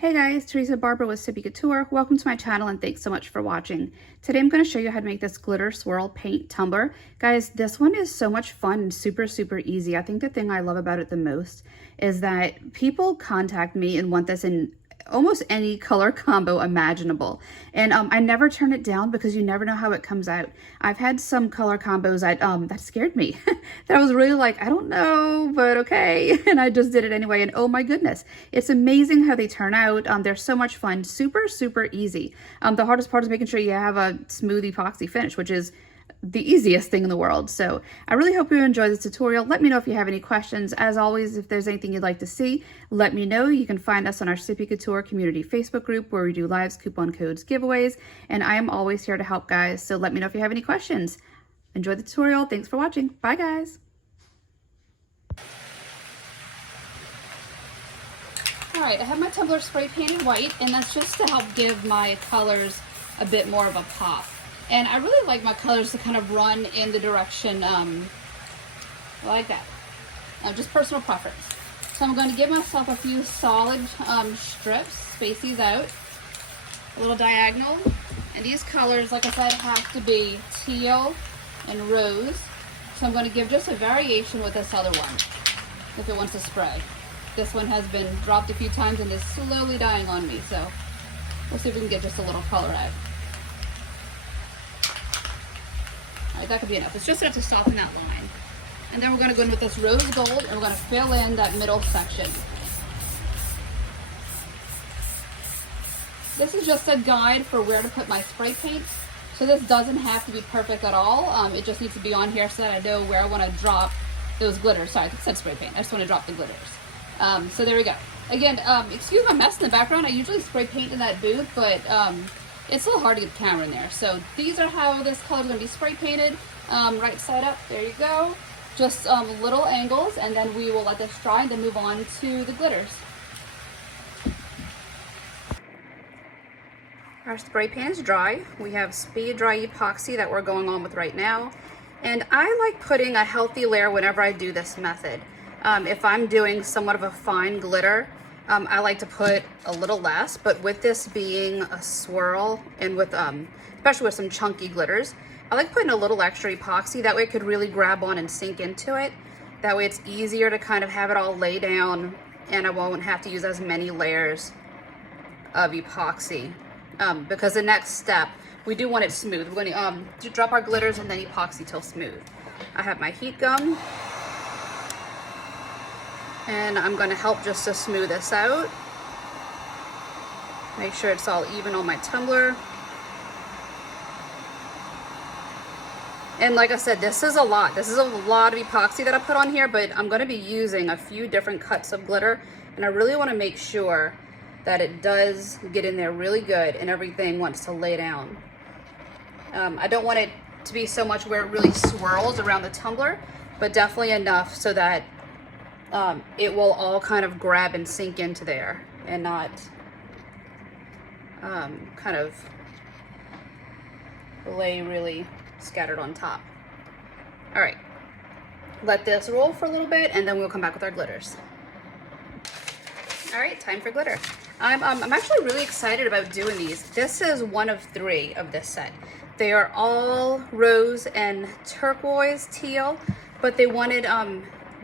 Hey guys, Teresa Barber with Sippie Couture. Welcome to my channel and thanks so much for watching. Today I'm going to show you how to make this glitter swirl paint tumbler. Guys, this one is so much fun and super easy. I think the thing I love about it the most is that people contact me and want this in almost any color combo imaginable, and I never turn it down because you never know how it comes out. I've had some color combos that scared me that I was really like, I don't know, but okay, and I just did it anyway, and oh my goodness, it's amazing how they turn out. They're so much fun, super easy. The hardest part is making sure you have a smooth epoxy finish, which is the easiest thing in the world. So I really hope you enjoy this tutorial. Let me know if you have any questions. As always, if there's anything you'd like to see, let me know. You can find us on our Sippie Couture community Facebook group where we do lives, coupon codes, giveaways, and I am always here to help, guys. So let me know if you have any questions. Enjoy the tutorial. Thanks for watching. Bye, guys. All right, I have my tumbler spray painted white, and that's just to help give my colors a bit more of a pop. And I really like my colors to kind of run in the direction like that. Just personal preference. So I'm going to give myself a few solid strips, space these out, a little diagonal. And these colors, like I said, have to be teal and rose. So I'm going to give just a variation with this other one, if it wants to spray. This one has been dropped a few times and is slowly dying on me. So we'll see if we can get just a little color out. All right, that could be enough. It's just enough to soften that line. And then we're going to go in with this rose gold and we're going to fill in that middle section. This is just a guide for where to put my spray paint. So this doesn't have to be perfect at all. It just needs to be on here so that I know where I want to drop those glitters. Sorry, I said spray paint. I just want to drop the glitters. So there we go. Again, excuse my mess in the background. I usually spray paint in that booth, but it's a little hard to get the camera in there. So these are how this color is going to be spray painted. Right side up, there you go. Just little angles, and then we will let this dry and then move on to the glitters. Our spray pan is dry. We have speed dry epoxy that we're going on with right now. And I like putting a healthy layer whenever I do this method. If I'm doing somewhat of a fine glitter, I like to put a little less, but with this being a swirl and with, especially with some chunky glitters, I like putting a little extra epoxy. That way it could really grab on and sink into it. That way it's easier to kind of have it all lay down and I won't have to use as many layers of epoxy. Because the next step, we do want it smooth. We're going to drop our glitters and then epoxy till smooth. I have my heat gun. And I'm going to help just to smooth this out. Make sure it's all even on my tumbler. And like I said, this is a lot. This is a lot of epoxy that I put on here, but I'm going to be using a few different cuts of glitter. And I really want to make sure that it does get in there really good and everything wants to lay down. I don't want it to be so much where it really swirls around the tumbler, but definitely enough so that it will all kind of grab and sink into there and not kind of lay really scattered on top. All right, let this roll for a little bit and then we'll come back with our glitters. All right, time for glitter. I'm actually really excited about doing these. This is one of 3 of this set. They are all rose and turquoise teal, but they wanted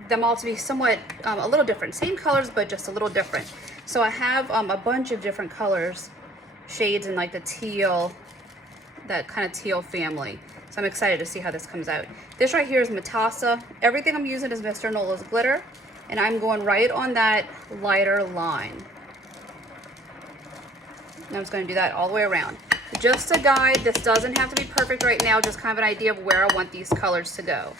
them all to be somewhat a little different, same colors but just a little different. So I have a bunch of different colors, shades in like the teal, that kind of teal family. So I'm excited to see how this comes out. This right here is Matassa. Everything I'm using is Mr. Nola's glitter, and I'm going right on that lighter line. And I'm just going to do that all the way around. Just a guide. This doesn't have to be perfect right now, just kind of an idea of where I want these colors to go.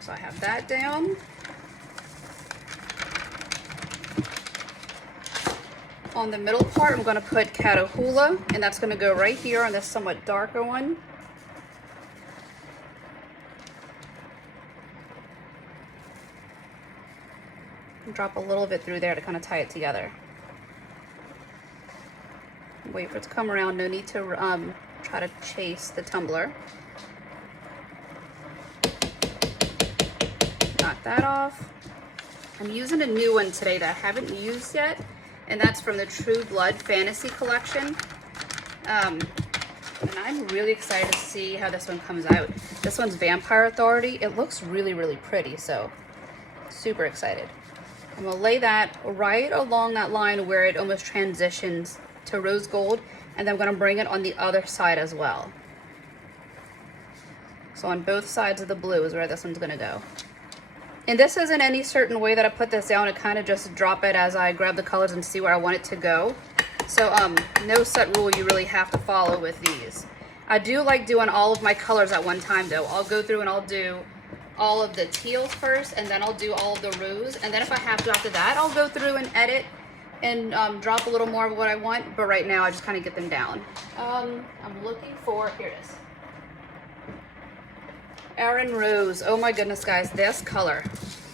So I have that down. On the middle part, I'm going to put Catahoula, and that's going to go right here on this somewhat darker one. And drop a little bit through there to kind of tie it together. Wait for it to come around. No need to try to chase the tumbler. Knock that off. I'm using a new one today that I haven't used yet. and that's from the True Blood Fantasy collection. And I'm really excited to see how this one comes out. This one's Vampire Authority. It looks really, really pretty, so super excited. I'm gonna lay that right along that line where it almost transitions to rose gold, and then I'm gonna bring it on the other side as well. So on both sides of the blue is where this one's gonna go. And this isn't any certain way that I put this down. I kind of just drop it as I grab the colors and see where I want it to go. So no set rule you really have to follow with these. I do like doing all of my colors at one time though. I'll go through and I'll do all of the teals first, and then I'll do all of the rose, and then if I have to after that, I'll go through and edit and drop a little more of what I want, but right now I just kind of get them down. I'm looking for, here it is. Erin Rose. Oh my goodness, guys, this color.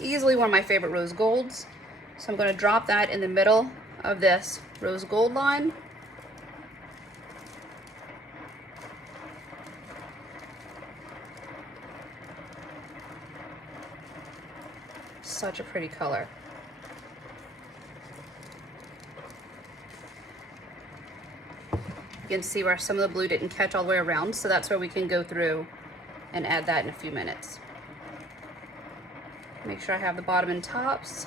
Easily one of my favorite rose golds. So I'm going to drop that in the middle of this rose gold line. Such a pretty color. You can see where some of the blue didn't catch all the way around, so that's where we can go through and add that in a few minutes. Make sure I have the bottom and tops.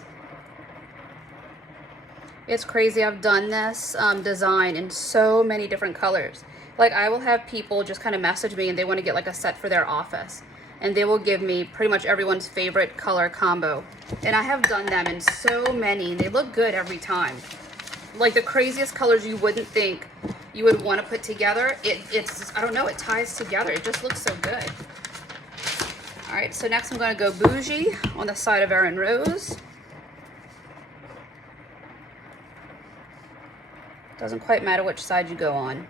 It's crazy, I've done this design in so many different colors. Like I will have people just kind of message me and they want to get like a set for their office, and they will give me pretty much everyone's favorite color combo. And I have done them in so many, and they look good every time. Like the craziest colors you wouldn't think you would want to put together, it's I don't know, it ties together. It just looks so good. All right, so next I'm going to go Bougie on the side of Erin Rose. Doesn't quite matter which side you go on.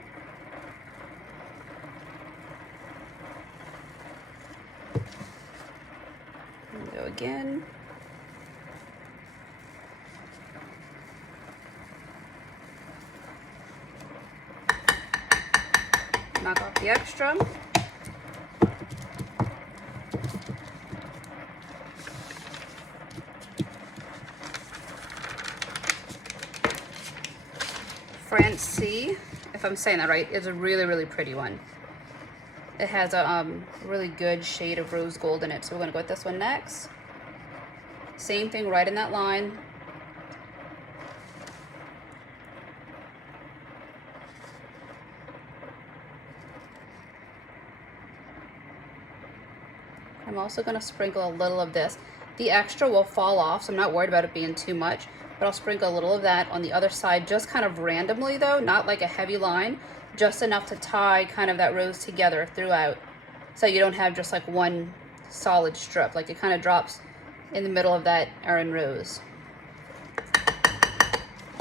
And go again. Knock off the extra. Fricassee, if I'm saying that right, is a really, really pretty one. It has a really good shade of rose gold in it, so we're going to go with this one next. Same thing right in that line. I'm also going to sprinkle a little of this. The extra will fall off, so I'm not worried about it being too much, but I'll sprinkle a little of that on the other side, just kind of randomly though, not like a heavy line, just enough to tie kind of that rose together throughout, so you don't have just like one solid strip, like it kind of drops in the middle of that Erin Rose.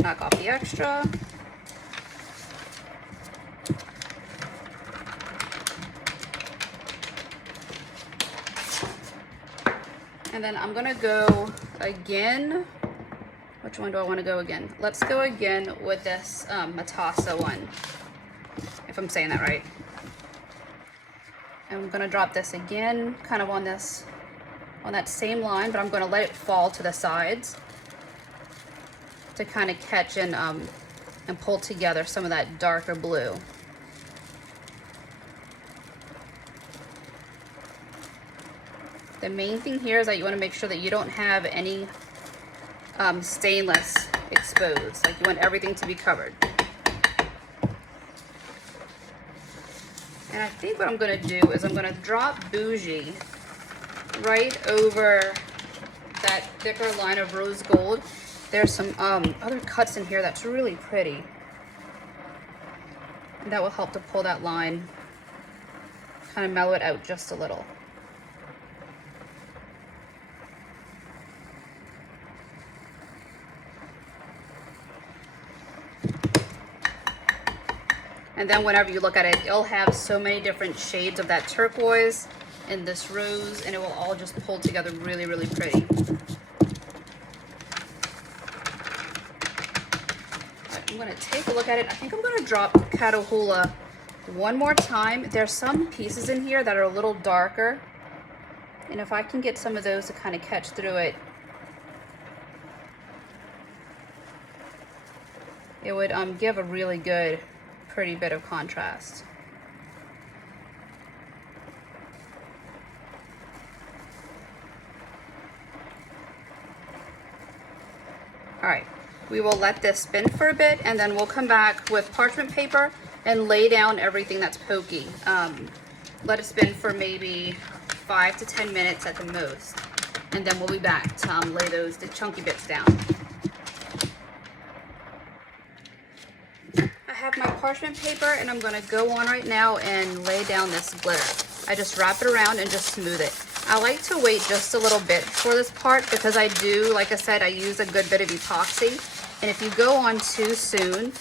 Knock off the extra. And then I'm gonna go again. Which one do I want to go again? Let's go again with this Matassa one, if I'm saying that right. And I'm gonna drop this again, kind of on that same line, but I'm gonna let it fall to the sides to kind of catch and pull together some of that darker blue. The main thing here is that you want to make sure that you don't have any stainless exposed. Like you want everything to be covered. And I think what I'm going to do is I'm going to drop Bougie right over that thicker line of rose gold. There's some other cuts in here that's really pretty. And that will help to pull that line, kind of mellow it out just a little. And then whenever you look at it, it'll have so many different shades of that turquoise and this rose, and it will all just pull together really, really pretty. Right, I'm gonna take a look at it. I think I'm gonna drop Catahoula one more time. There's some pieces in here that are a little darker, and if I can get some of those to kind of catch through it. It would give a really good, pretty bit of contrast. All right, we will let this spin for a bit, and then we'll come back with parchment paper and lay down everything that's pokey. Let it spin for maybe 5 to 10 minutes at the most, and then we'll be back to lay the chunky bits down. I have my parchment paper, and I'm gonna go on right now and lay down this glitter. I just wrap it around and just smooth it. I like to wait just a little bit for this part because I do, like I said, I use a good bit of epoxy. And if you go on too soon,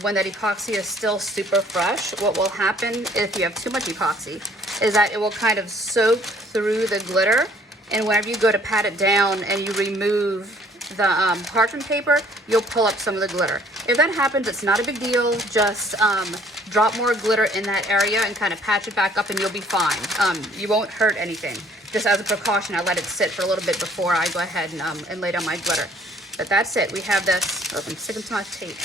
when that epoxy is still super fresh, what will happen if you have too much epoxy is that it will kind of soak through the glitter. And whenever you go to pat it down and you remove the parchment paper, you'll pull up some of the glitter. If that happens, it's not a big deal. Just drop more glitter in that area and kind of patch it back up and you'll be fine. You won't hurt anything. Just as a precaution, I let it sit for a little bit before I go ahead and lay down my glitter. But that's it. We have this, oh, I'm sticking to my tape.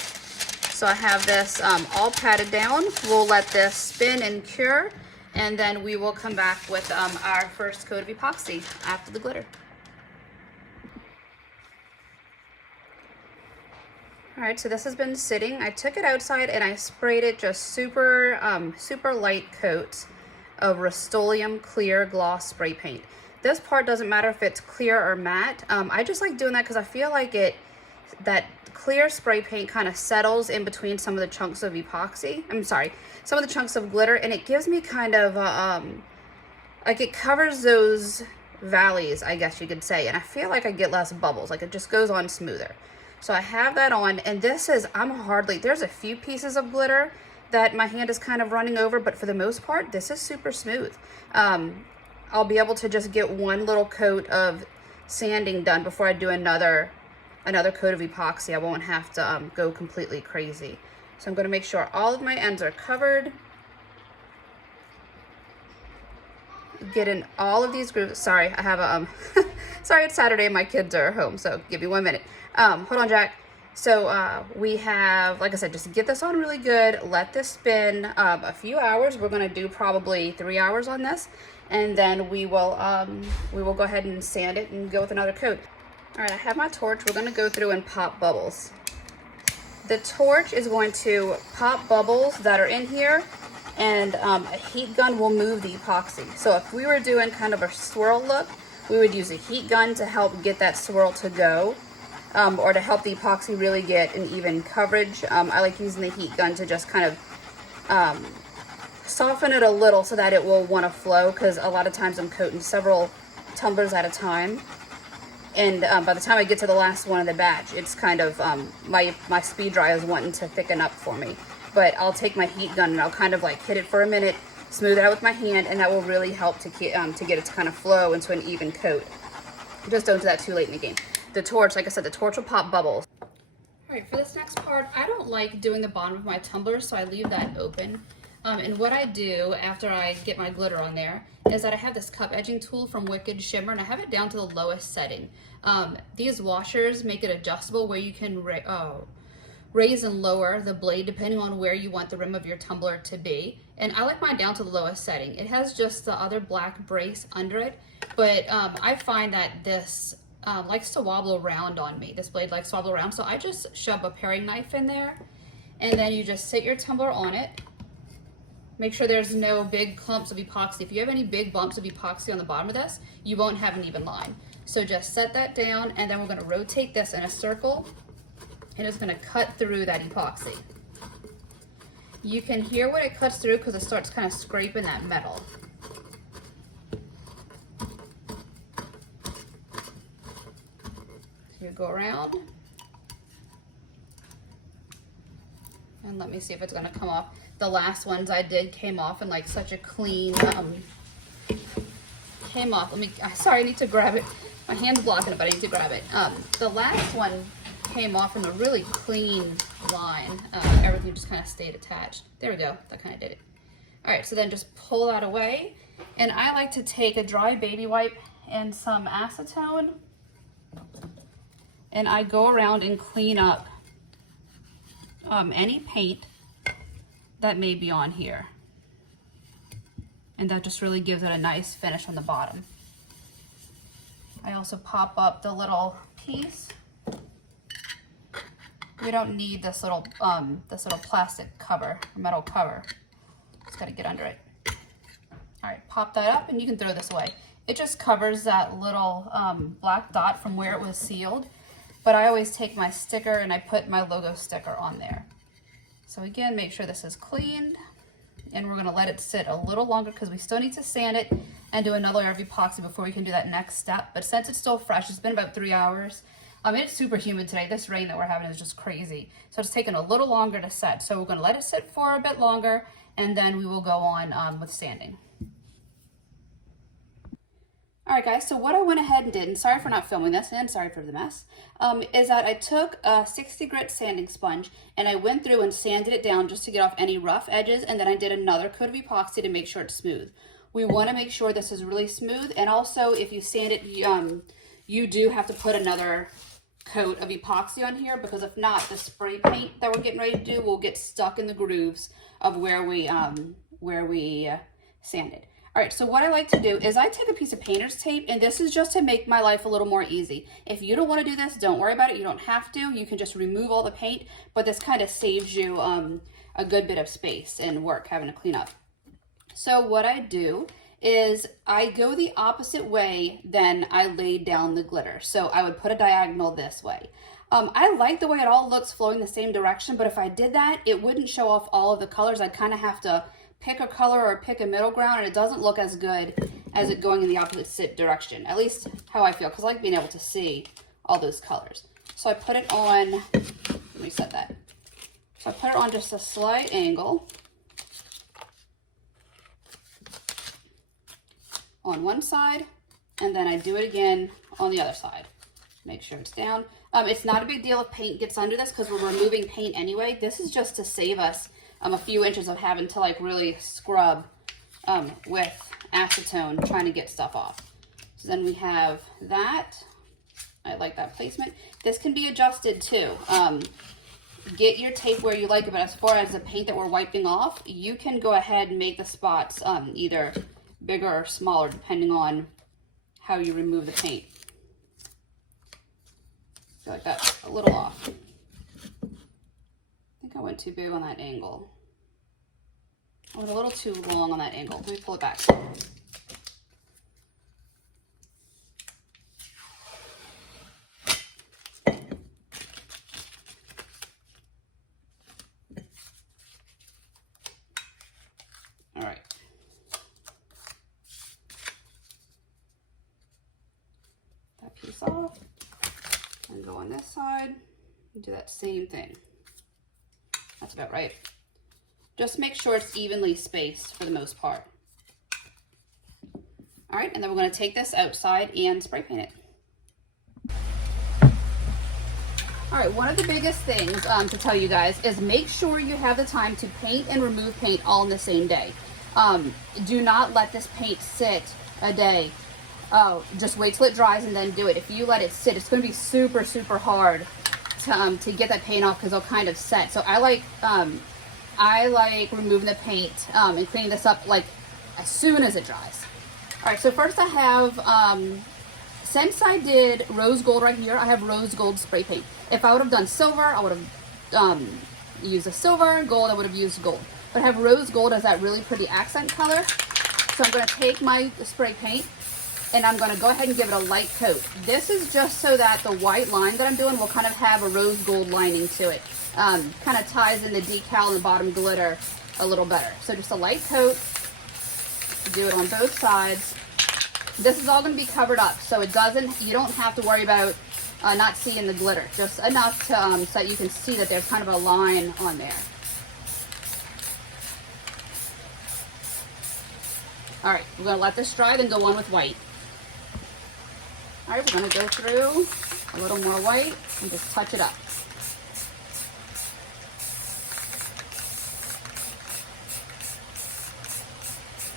So I have this all patted down. We'll let this spin and cure, and then we will come back with our first coat of epoxy after the glitter. All right, so this has been sitting. I took it outside and I sprayed it just super light coat of Rust-Oleum clear gloss spray paint. This part doesn't matter if it's clear or matte. I just like doing that because I feel like that clear spray paint kind of settles in between some of the chunks of epoxy. Some of the chunks of glitter, and it gives me kind of like it covers those valleys, I guess you could say, and I feel like I get less bubbles. Like it just goes on smoother. So I have that on, and this is, there's a few pieces of glitter that my hand is kind of running over, but for the most part, this is super smooth. I'll be able to just get one little coat of sanding done before I do another coat of epoxy. I won't have to go completely crazy. So I'm going to make sure all of my ends are covered. Get in all of these grooves. Sorry, I have a, sorry, it's Saturday and my kids are home, so give me 1 minute. Hold on, Jack. So we have, like I said, just get this on really good. Let this spin a few hours. We're going to do probably 3 hours on this, and then we will go ahead and sand it and go with another coat. All right, I have my torch. We're going to go through and pop bubbles. The torch is going to pop bubbles that are in here, and a heat gun will move the epoxy. So if we were doing kind of a swirl look, we would use a heat gun to help get that swirl to go. Or to help the epoxy really get an even coverage. I like using the heat gun to just kind of soften it a little so that it will want to flow, because a lot of times I'm coating several tumblers at a time. And by the time I get to the last one of the batch, it's kind of, my speed dry is wanting to thicken up for me. But I'll take my heat gun and I'll kind of like hit it for a minute, smooth it out with my hand, and that will really help to get it to kind of flow into an even coat. Just don't do that too late in the game. The torch, like I said, the torch will pop bubbles. All right, for this next part, I don't like doing the bottom of my tumbler, so I leave that open. And what I do after I get my glitter on there is that I have this cup edging tool from Wicked Shimmer, and I have it down to the lowest setting. These washers make it adjustable where you can raise and lower the blade depending on where you want the rim of your tumbler to be. And I like mine down to the lowest setting. It has just the other black brace under it, but I find that this likes to wobble around on me. This blade likes to wobble around, so I just shove a paring knife in there, and then you just sit your tumbler on it. Make sure there's no big clumps of epoxy. If you have any big bumps of epoxy on the bottom of this, you won't have an even line. So just set that down, and then we're going to rotate this in a circle, and it's going to cut through that epoxy. You can hear when it cuts through because it starts kind of scraping that metal. You go around, and let me see if it's going to come off. The last ones I did came off in like such a clean, came off. Sorry, I need to grab it. My hand's blocking it, but I need to grab it. The last one came off in a really clean line. Everything just kind of stayed attached. There we go. That kind of did it. All right, so then just pull that away. And I like to take a dry baby wipe and some acetone, and I go around and clean up any paint that may be on here. And that just really gives it a nice finish on the bottom. I also pop up the little piece. We don't need this little plastic cover, metal cover. Just gotta get under it. All right, pop that up and you can throw this away. It just covers that little black dot from where it was sealed. But I always take my sticker and I put my logo sticker on there. So again, make sure this is cleaned. And we're gonna let it sit a little longer because we still need to sand it and do another layer of epoxy before we can do that next step. But since it's still fresh, it's been about 3 hours. It's super humid today. This rain that we're having is just crazy. So it's taking a little longer to set. So we're gonna let it sit for a bit longer and then we will go on with sanding. All right, guys, so what I went ahead and did, and sorry for not filming this, and sorry for the mess, is that I took a 60 grit sanding sponge and I went through and sanded it down just to get off any rough edges, and then I did another coat of epoxy to make sure it's smooth. We want to make sure this is really smooth, and also if you sand it, you do have to put another coat of epoxy on here, because if not, the spray paint that we're getting ready to do will get stuck in the grooves of where we sanded. All right, so what I like to do is I take a piece of painter's tape, and this is just to make my life a little more easy. If you don't want to do this, don't worry about it. You don't have to. You can just remove all the paint, but this kind of saves you a good bit of space and work having to clean up. So what I do is I go the opposite way than I laid down the glitter. So I would put a diagonal this way. I like the way it all looks flowing the same direction, but if I did that, it wouldn't show off all of the colors. I'd kind of have to pick a color or pick a middle ground, and it doesn't look as good as it going in the opposite direction, at least how I feel, because I like being able to see all those colors. So I put it on, let me set that. So I put it on just a slight angle on one side, and then I do it again on the other side. Make sure it's down. It's not a big deal if paint gets under this because we're removing paint anyway. This is just to save us a few inches of having to like really scrub with acetone trying to get stuff off. So then we have that. I like that placement. This can be adjusted too. Get your tape where you like it, but as far as the paint that we're wiping off, you can go ahead and make the spots either bigger or smaller depending on how you remove the paint. I feel like that's a little off. I think I went too big on that angle. I went a little too long on that angle. Let me pull it back. All right. That piece off. And go on this side and do that same thing. That's about right. Just make sure it's evenly spaced for the most part. All right, and then we're going to take this outside and spray paint it. All right, one of the biggest things to tell you guys is make sure you have the time to paint and remove paint all in the same day. Do not let this paint sit a day. Just wait till it dries and then do it. If you let it sit, it's going to be super, super hard to get that paint off because it'll kind of set. So I like removing the paint and cleaning this up like as soon as it dries. All right, so first I have, since I did rose gold right here, I have rose gold spray paint. If I would have done silver, I would have used a silver. Gold, I would have used gold. But I have rose gold as that really pretty accent color. So I'm going to take my spray paint and I'm going to go ahead and give it a light coat. This is just so that the white line that I'm doing will kind of have a rose gold lining to it. Kind of ties in the decal and the bottom glitter a little better. So just a light coat, do it on both sides. This is all going to be covered up, so you don't have to worry about not seeing the glitter. Just enough to, so that you can see that there's kind of a line on there. All right, we're going to let this dry, then go on with white. All right, we're going to go through a little more white and just touch it up.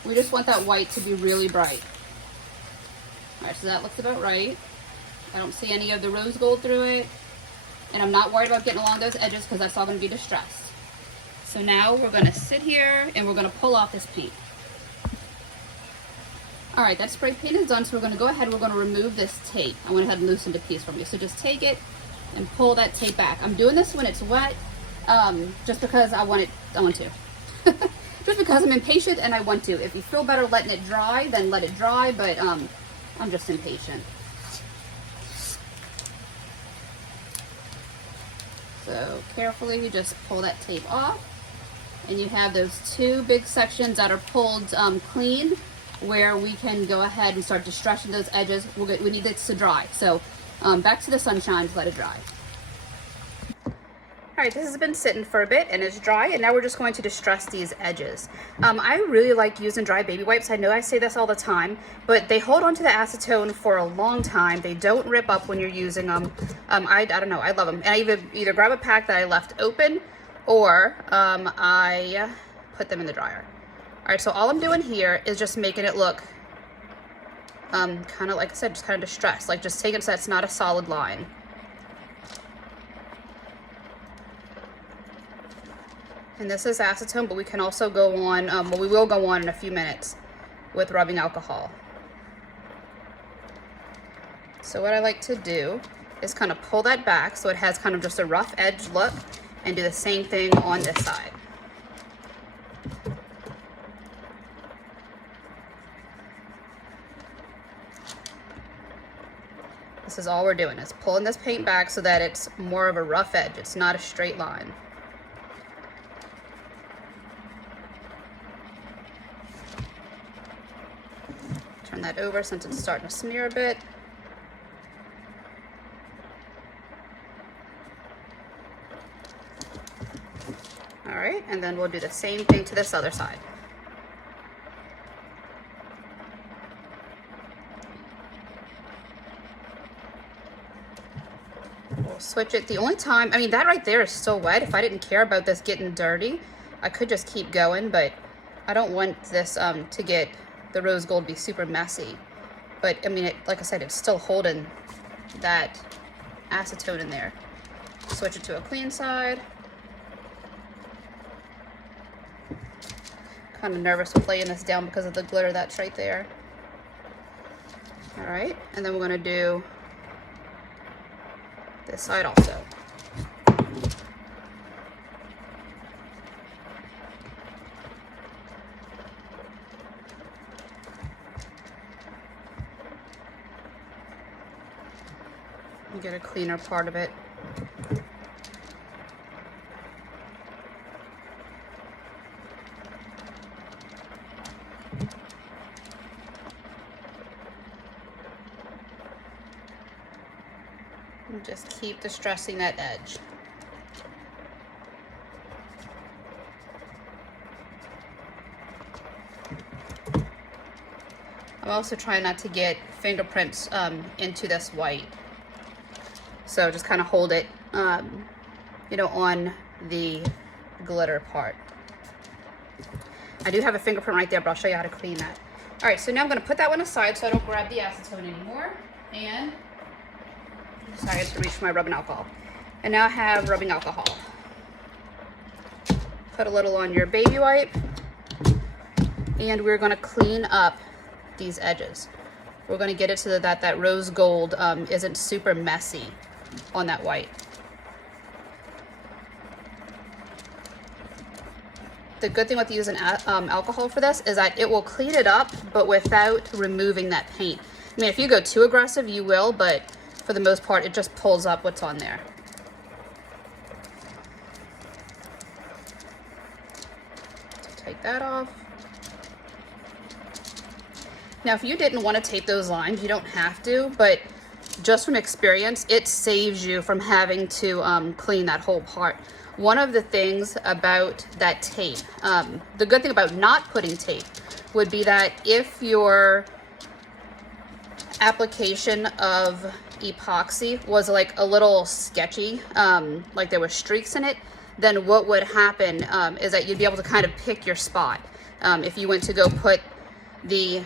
We just want that white to be really bright. All right, so that looks about right. I don't see any of the rose gold through it. And I'm not worried about getting along those edges because that's all going to be distressed. So now we're going to sit here and we're going to pull off this paint. All right, that spray paint is done, so we're going to go ahead and we're going to remove this tape. I went ahead and loosened a piece from you. So just take it and pull that tape back. I'm doing this when it's wet, just because I want to. Just because I'm impatient and I want to. If you feel better letting it dry, then let it dry, but I'm just impatient. So carefully you just pull that tape off, and you have those two big sections that are pulled clean, where we can go ahead and start distressing those edges. We need this to dry. So back to the sunshine to let it dry. All right, this has been sitting for a bit and it's dry, and now we're just going to distress these edges. I really like using dry baby wipes. I know I say this all the time, but they hold onto the acetone for a long time. They don't rip up when you're using them. I don't know, I love them. And I either grab a pack that I left open, or I put them in the dryer. All right, so all I'm doing here is just making it look kind of, like I said, just kind of distressed, like just taking it so it's not a solid line. And this is acetone, but we can also go on, well, we will go on in a few minutes with rubbing alcohol. So what I like to do is kind of pull that back so it has kind of just a rough edge look, and do the same thing on this side. This is all we're doing, is pulling this paint back so that it's more of a rough edge. It's not a straight line. Turn that over since it's starting to smear a bit. All right, and then we'll do the same thing to this other side. We'll switch it. The only time, I mean, that right there is still wet. If I didn't care about this getting dirty, I could just keep going, but I don't want this to get the rose gold be super messy. But I mean, like I said, it's still holding that acetone in there. Switch it to a clean side. Kind of nervous with laying this down because of the glitter that's right there. All right, and then we're going to do this side also. And get a cleaner part of it. And just keep distressing that edge. I'm also trying not to get fingerprints into this white. So just kind of hold it, you know, on the glitter part. I do have a fingerprint right there, but I'll show you how to clean that. All right, so now I'm going to put that one aside so I don't grab the acetone anymore. And sorry, I have to reach for my rubbing alcohol. And now I have rubbing alcohol. Put a little on your baby wipe, and we're going to clean up these edges. We're going to get it so that that rose gold isn't super messy on that white. The good thing with using alcohol for this is that it will clean it up, but without removing that paint. I mean, if you go too aggressive, you will, but for the most part, it just pulls up what's on there. So take that off. Now, if you didn't want to tape those lines, you don't have to, but just from experience, it saves you from having to clean that whole part. One of the things about that tape, the good thing about not putting tape would be that if your application of epoxy was like a little sketchy, like there were streaks in it, then what would happen is that you'd be able to kind of pick your spot. If you went to go put the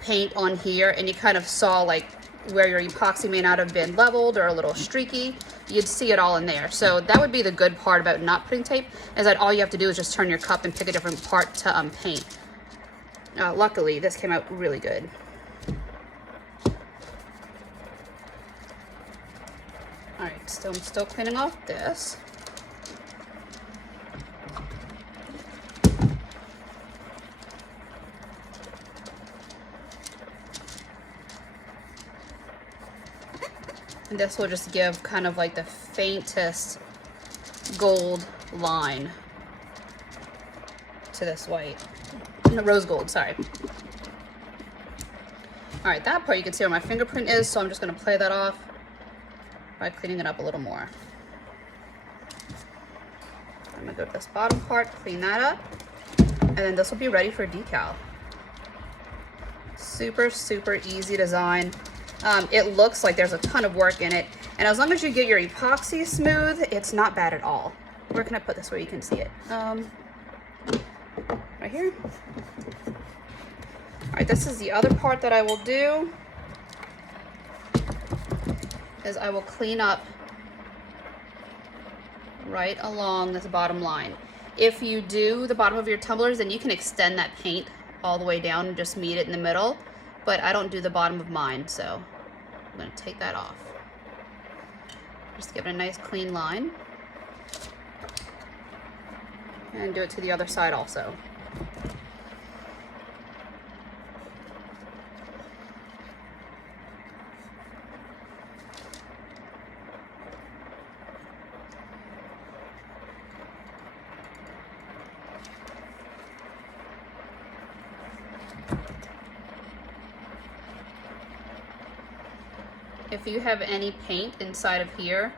paint on here and you kind of saw like where your epoxy may not have been leveled or a little streaky, you'd see it all in there. So that would be the good part about not putting tape, is that all you have to do is just turn your cup and pick a different part to paint. Luckily, this came out really good. All right, so I'm still cleaning off this. And this will just give kind of like the faintest gold line to this white. No, rose gold, sorry. All right, that part you can see where my fingerprint is, so I'm just gonna play that off by cleaning it up a little more. I'm gonna go to this bottom part, clean that up, and then this will be ready for decal. Super, super easy design. It looks like there's a ton of work in it, and as long as you get your epoxy smooth, it's not bad at all. Where can I put this where you can see it? Right here. All right, this is the other part that I will do, is I will clean up right along this bottom line. If you do the bottom of your tumblers, then you can extend that paint all the way down and just meet it in the middle, but I don't do the bottom of mine, so I'm gonna take that off. Just give it a nice clean line. And do it to the other side also. If you have any paint inside of here,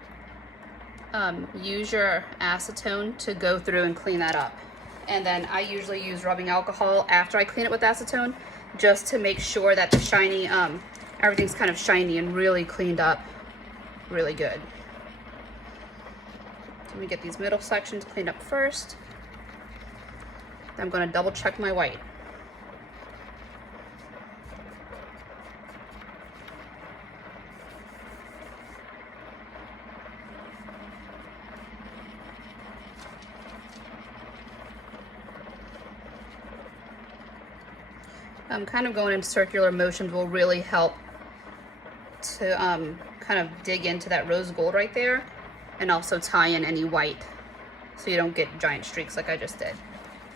use your acetone to go through and clean that up. And then I usually use rubbing alcohol after I clean it with acetone, just to make sure that the shiny, everything's kind of shiny and really cleaned up really good. Let me get these middle sections cleaned up first. Then I'm going to double check my white. Kind of going in circular motions will really help to kind of dig into that rose gold right there, and also tie in any white so you don't get giant streaks like I just did.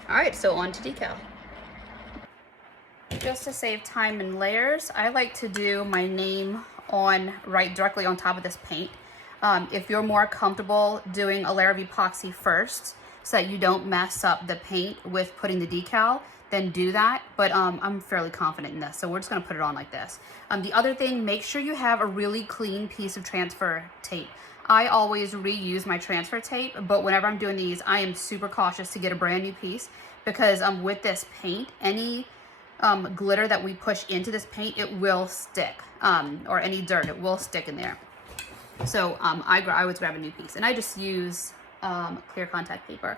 All right, so on to decal. Just to save time and layers, I like to do my name on directly on top of this paint. If you're more comfortable doing a layer of epoxy first so that you don't mess up the paint with putting the decal, then do that, but I'm fairly confident in this, so we're just gonna put it on like this. The other thing, make sure you have a really clean piece of transfer tape. I always reuse my transfer tape, but whenever I'm doing these, I am super cautious to get a brand new piece, because with this paint, any glitter that we push into this paint, it will stick, or any dirt, it will stick in there. So I always grab a new piece, and I just use clear contact paper.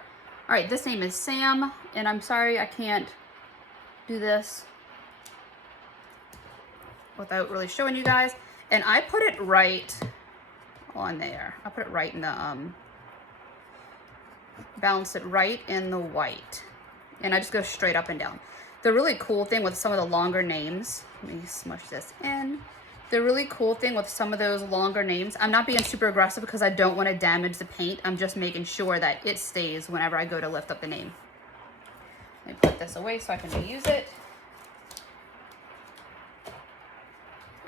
All right, this name is Sam, and I'm sorry I can't do this without really showing you guys. And I put it right on there. I put it right in the, balance it right in the white. And I just go straight up and down. The really cool thing with some of the longer names, let me smush this in. The really cool thing with some of those longer names, I'm not being super aggressive because I don't want to damage the paint. I'm just making sure that it stays whenever I go to lift up the name. Let me put this away so I can reuse it.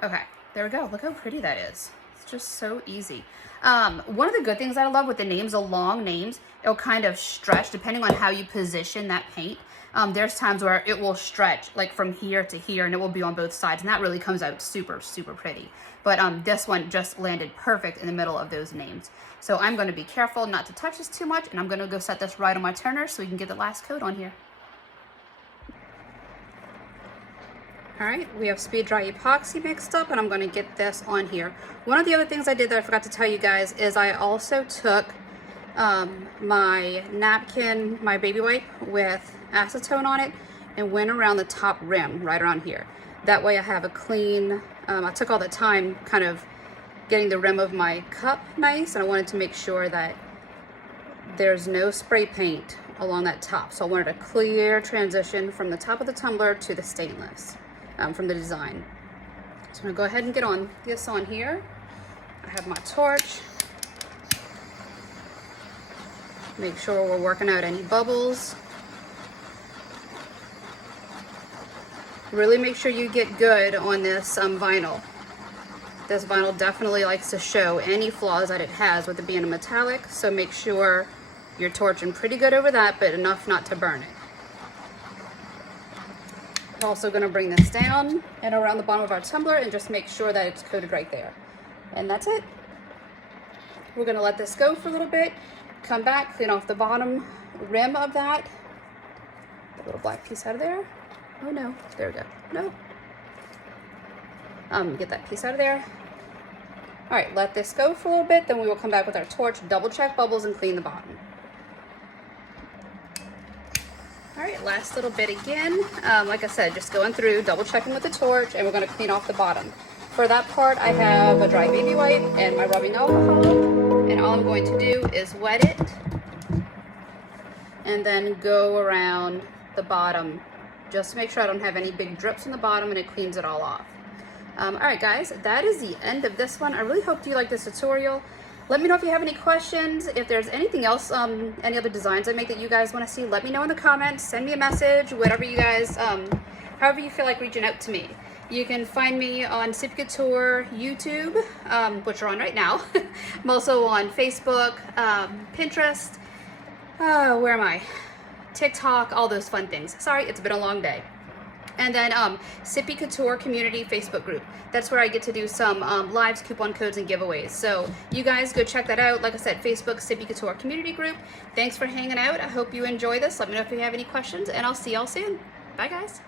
Okay, there we go. Look how pretty that is. It's just so easy. One of the good things that I love with the names, the long names, it'll kind of stretch depending on how you position that paint. There's times where it will stretch like from here to here, and it will be on both sides, and that really comes out super, super pretty. But this one just landed perfect in the middle of those names. So I'm going to be careful not to touch this too much, and I'm going to go set this right on my turner so we can get the last coat on here. All right, we have speed dry epoxy mixed up, and I'm going to get this on here. One of the other things I did that I forgot to tell you guys is I also took my napkin, my baby wipe with acetone on it, and went around the top rim right around here. That way I have a clean I took all the time kind of getting the rim of my cup nice, and I wanted to make sure that there's no spray paint along that top. So I wanted a clear transition from the top of the tumbler to the stainless from the design. So I'm gonna go ahead and get on this on here. I have my torch. Make sure we're working out any bubbles. Really make sure you get good on this vinyl. This vinyl definitely likes to show any flaws that it has with it being a metallic, so make sure you're torching pretty good over that, but enough not to burn it. I'm also going to bring this down and around the bottom of our tumbler and just make sure that it's coated right there. And that's it. We're going to let this go for a little bit, come back, clean off the bottom rim of that. The little black piece out of there. Oh no, there we go. No. Get that piece out of there. All right, let this go for a little bit, then we will come back with our torch, double check bubbles, and clean the bottom. All right, last little bit again. Like I said, just going through, double checking with the torch, and we're gonna clean off the bottom. For that part, I have a dry baby wipe and my rubbing alcohol, and all I'm going to do is wet it, and then go around the bottom, just to make sure I don't have any big drips in the bottom, and it cleans it all off. All right, guys, that is the end of this one. I really hope you like this tutorial. Let me know if you have any questions. If there's anything else, any other designs I make that you guys want to see, let me know in the comments. Send me a message, whatever you guys, however you feel like reaching out to me. You can find me on Sippie Couture YouTube, which are on right now. I'm also on Facebook, Pinterest, where am I? TikTok, all those fun things. Sorry, it's been a long day. And then Sippie Couture Community Facebook group. That's where I get to do some lives, coupon codes, and giveaways. So you guys go check that out. Like I said, Facebook Sippie Couture Community group. Thanks for hanging out. I hope you enjoy this. Let me know if you have any questions, and I'll see y'all soon. Bye, guys.